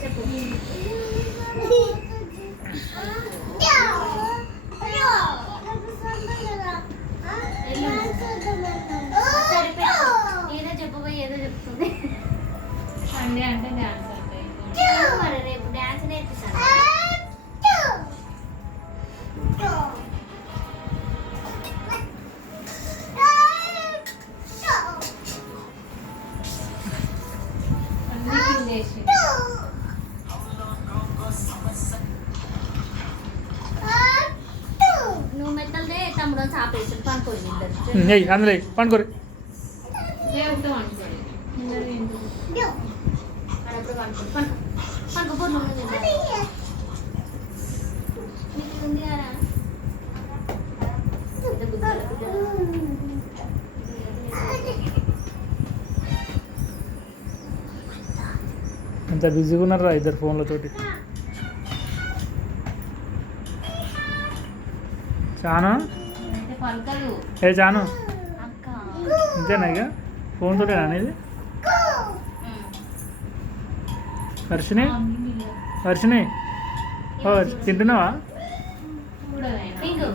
చెప్పు. ఏదో చెప్పబోయి ఏదో చెప్తుంది. సండే అంటే డాన్స్ అంటే మరి రేపు డాన్స్ నేర్పిస్తాను. అన్ని కిందేసి నువ్వు మెత్తలదే తమ్ముడు చాపేసి పనుకోండి ఇద్దరు. అందులో పండుకోరు. దేవుడితో అనుకోండి అప్పుడు పనుకో పనుకోపోను నీకు ఉంది కదా అంత బిజీగా ఉన్నారా ఇద్దరు ఫోన్లతోటి. చాను అయితే పలకదు. ఏ చాను అక్క అంతేనా ఇక ఫోన్ తోటే అనేది. హర్షిని హర్షిని తింటున్నావా? చూడదైనా పింగు